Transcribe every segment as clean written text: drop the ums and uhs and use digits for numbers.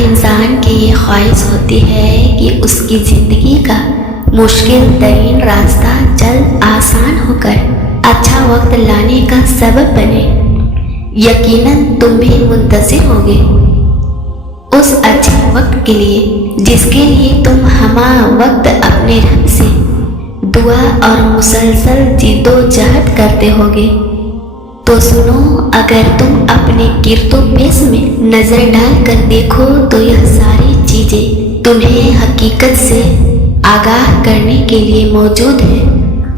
انسان کی یہ خواہش ہوتی ہے کہ اس کی زندگی کا مشکل ترین راستہ جلد آسان ہو کر اچھا وقت لانے کا سبب بنے۔ یقیناً تم بھی منتظر ہوگے اس اچھے وقت کے لیے جس کے لیے تم ہمہ وقت اپنے رب سے دعا اور مسلسل جد و جہد کرتے ہوگے۔ تو سنو، اگر تم اپنے گرد و پیش میں نظر ڈال کر دیکھو تو یہ ساری چیزیں تمہیں حقیقت سے آگاہ کرنے کے لیے موجود ہیں۔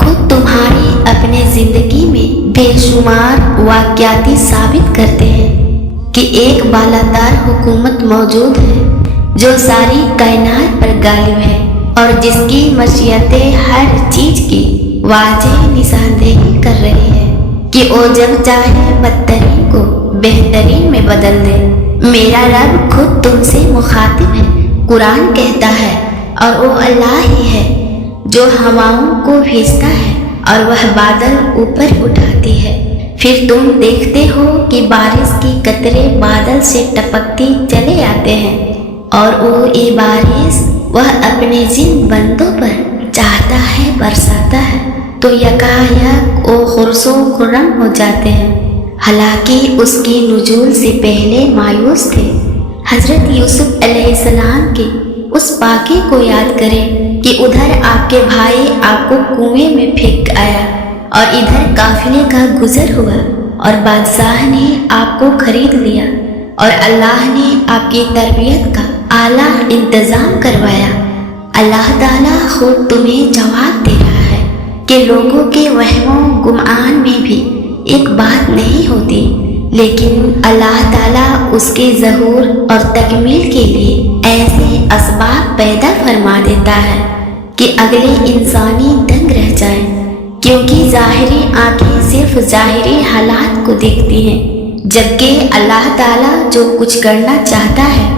خود تمہاری اپنے زندگی میں بے شمار واقعاتی ثابت کرتے ہیں کہ ایک بالادار حکومت موجود ہے جو ساری کائنات پر غالب ہے اور جس کی مشیتیں ہر چیز کی واضح نشاندہی کر رہی ہے کہ وہ جب چاہے بدترین کو بہترین میں بدل دے۔ میرا رب خود تم سے مخاطب ہے۔ قرآن کہتا ہے اور وہ اللہ ہی ہے جو ہواؤں کو بھیجتا ہے اور وہ بادل اوپر اٹھاتی ہے، پھر تم دیکھتے ہو کہ بارش کی قطرے بادل سے ٹپکتی چلے آتے ہیں اور وہ یہ بارش وہ اپنے جن بندوں پر چاہتا ہے برساتا ہے تو یکایک وہ خرش و خرم ہو جاتے ہیں۔ حالانکہ اس کی نزول سے پہلے مایوس تھے۔ حضرت یوسف علیہ السلام کے اس واقعے کو یاد کریں کہ ادھر آپ کے بھائی آپ کو کنویں میں پھینک آیا اور ادھر قافلے کا گزر ہوا اور بادشاہ نے آپ کو خرید لیا اور اللہ نے آپ کی تربیت کا اعلیٰ انتظام کروایا۔ اللہ تعالیٰ خود تمہیں جواب دے رہا ہے کہ لوگوں کے وہم و گمان میں بھی ایک بات نہیں ہوتی، لیکن اللہ تعالیٰ اس کے ظہور اور تکمیل کے لیے ایسے اسباب پیدا فرما دیتا ہے کہ اگلے انسانی دنگ رہ جائیں، کیونکہ ظاہری آنکھیں صرف ظاہری حالات کو دیکھتی ہیں، جبکہ اللہ تعالیٰ جو کچھ کرنا چاہتا ہے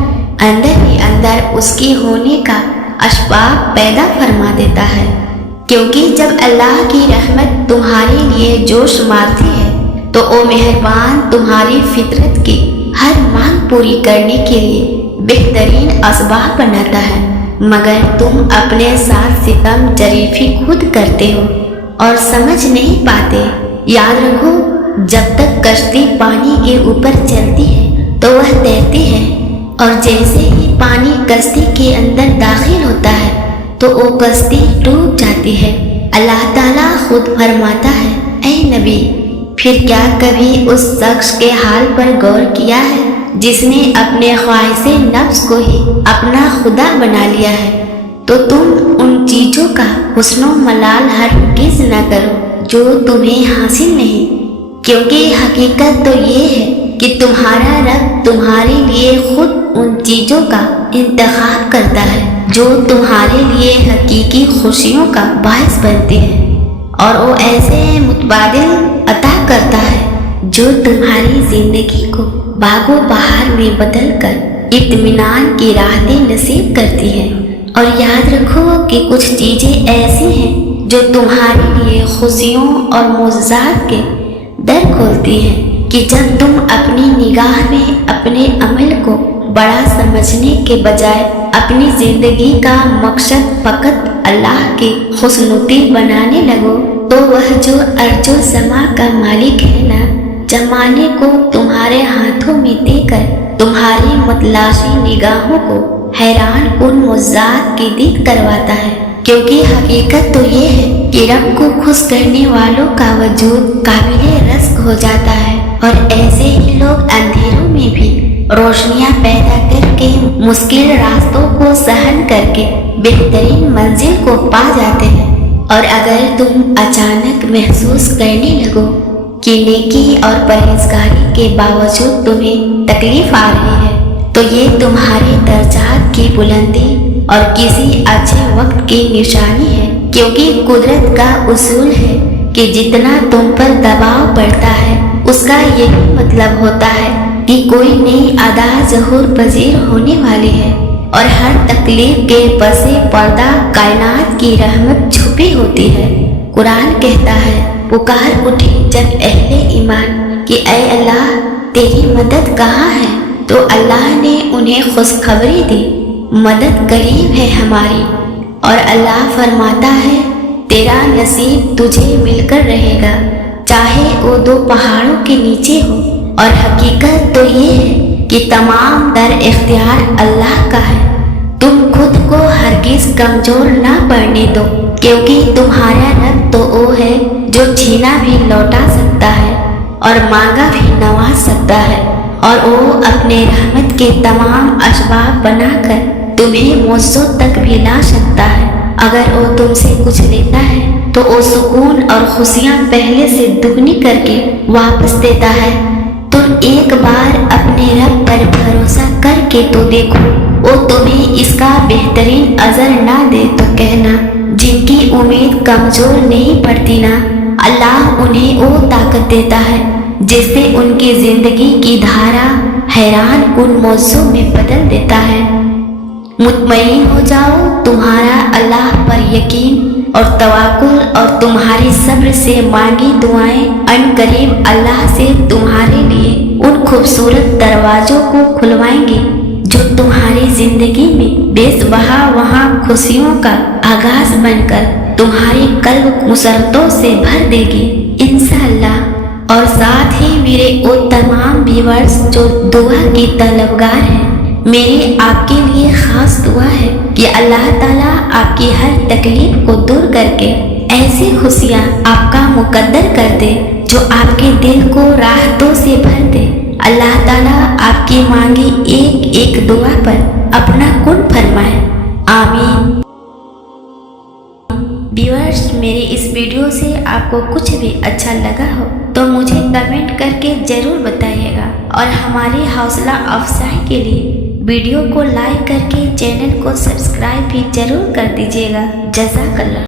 اندر ہی اندر اس کی ہونے کا اسباب پیدا فرما دیتا ہے۔ کیونکہ جب اللہ کی رحمت تمہارے لیے جوش مارتی ہے تو وہ مہربان تمہاری فطرت کی ہر مانگ پوری کرنے کے لیے بہترین اسباب بناتا ہے، مگر تم اپنے ساتھ ستم جریفی خود کرتے ہو اور سمجھ نہیں پاتے۔ یاد رکھو، جب تک کشتی پانی کے اوپر چلتی ہے تو وہ تیرتی ہے، اور جیسے ہی پانی کشتی کے اندر داخل ہوتا ہے تو وہ کشتی ڈوب جاتی ہے۔ اللہ تعالیٰ خود فرماتا ہے، اے نبی، پھر کیا کبھی اس شخص کے حال پر غور کیا ہے جس نے اپنے خواہش نفس کو ہی اپنا خدا بنا لیا ہے؟ تو تم ان چیزوں کا حسن و ملال ہرگز نہ کرو جو تمہیں حاصل نہیں، کیونکہ حقیقت تو یہ ہے کہ تمہارا رب تمہارے لیے خود ان چیزوں کا انتخاب کرتا ہے جو تمہارے لیے حقیقی خوشیوں کا باعث بنتی ہے، اور وہ ایسے متبادل عطا کرتا ہے جو تمہاری زندگی کو باغ و بہار میں بدل کر اطمینان کی راحتیں نصیب کرتی ہے۔ اور یاد رکھو کہ کچھ چیزیں ایسی ہیں جو تمہارے لیے خوشیوں اور معجزات کے در کھولتی ہیں کہ جب تم اپنی نگاہ میں اپنے عمل کو بڑا سمجھنے کے بجائے اپنی زندگی کا مقصد فقط اللہ کی خوشنودی بنانے لگو تو وہ جو ارض و سما کا مالک ہے نا، زمانے کو تمہارے ہاتھوں میں دے کر تمہاری متلاشی نگاہوں کو حیران کن معجزات کی دید کرواتا ہے۔ کیونکہ حقیقت تو یہ ہے کہ رب کو خوش کرنے والوں کا وجود قابل رزق ہو جاتا ہے، اور ایسے ہی لوگ اندھیروں میں بھی روشنیاں پیدا کر کے مشکل راستوں کو سہن کر کے بہترین منزل کو پا جاتے ہیں۔ اور اگر تم اچانک محسوس کرنے لگو کہ نیکی اور پرہیزگاری کے باوجود تمہیں تکلیف آ رہی ہے تو یہ تمہارے درجات کی بلندی اور کسی اچھے وقت کی نشانی ہے، کیونکہ قدرت کا اصول ہے کہ جتنا تم پر دباؤ پڑتا ہے اس کا یہی مطلب ہوتا ہے کہ کوئی نئی ادا ظہور پذیر ہونے والی ہے، اور ہر تکلیف کے پس پردہ کائنات کی رحمت چھپی ہوتی ہے۔ قرآن کہتا ہے، پکار اٹھی جب اہل ایمان کہ اے اللہ تیری مدد کہاں ہے؟ تو اللہ نے انہیں خوشخبری دی، مدد قریب ہے ہماری۔ اور اللہ فرماتا ہے تیرا نصیب تجھے مل کر رہے گا، چاہے وہ 2 پہاڑوں کے نیچے ہو۔ اور حقیقت تو یہ ہے کہ تمام در اختیار اللہ کا ہے۔ تم خود کو ہرگز کمزور نہ پڑنے دو، کیونکہ تمہارا رب تو وہ ہے جو چھینا بھی لوٹا سکتا ہے اور مانگا بھی نواز سکتا ہے، اور وہ اپنے رحمت کے تمام اسباب بنا کر تمہیں موضوع تک بھی لا سکتا ہے۔ اگر وہ تم سے کچھ لیتا ہے تو وہ سکون اور خوشیاں پہلے سے دگنی کر کے واپس دیتا ہے۔ تم ایک بار اپنے رب پر بھروسہ کر کے تو دیکھو، وہ تمہیں اس کا بہترین اجر نہ دے تو کہنا۔ جن کی امید کمزور نہیں پڑتی نا، اللہ انہیں وہ طاقت دیتا ہے جس سے ان کی زندگی کی دھارا حیران کن موضوع میں بدل دیتا ہے۔ مطمئن ہو جاؤ، تمہارا اللہ پر یقین اور توکل اور تمہاری صبر سے مانگی دعائیں ان قریب اللہ سے تمہارے لیے ان خوبصورت دروازوں کو کھلوائیں گے جو تمہاری زندگی میں بے بہا وہاں خوشیوں کا آغاز بن کر تمہاری قلب مسرتوں سے بھر دے گی انشاءاللہ۔ اور ساتھ ہی میرے وہ تمام ویورز جو دعا کی طلبگار ہیں، میری آپ کے لیے خاص دعا ہے کہ اللہ تعالیٰ آپ کی ہر تکلیف کو دور کر کے ایسی خوشیاں آپ کا مقدر کر دے جو آپ کے دل کو راحتوں سے بھر دے۔ اللہ تعالیٰ آپ کی مانگی ایک ایک دعا پر اپنا کن فرمائے، آمین۔ ویورز، میری اس ویڈیو سے آپ کو کچھ بھی اچھا لگا ہو تو مجھے کمنٹ کر کے ضرور بتائیے گا، اور ہماری حوصلہ افزائی کے لیے ویڈیو کو لائک کر کے چینل کو سبسکرائب بھی ضرور کر دیجیے گا۔ جزاک اللہ۔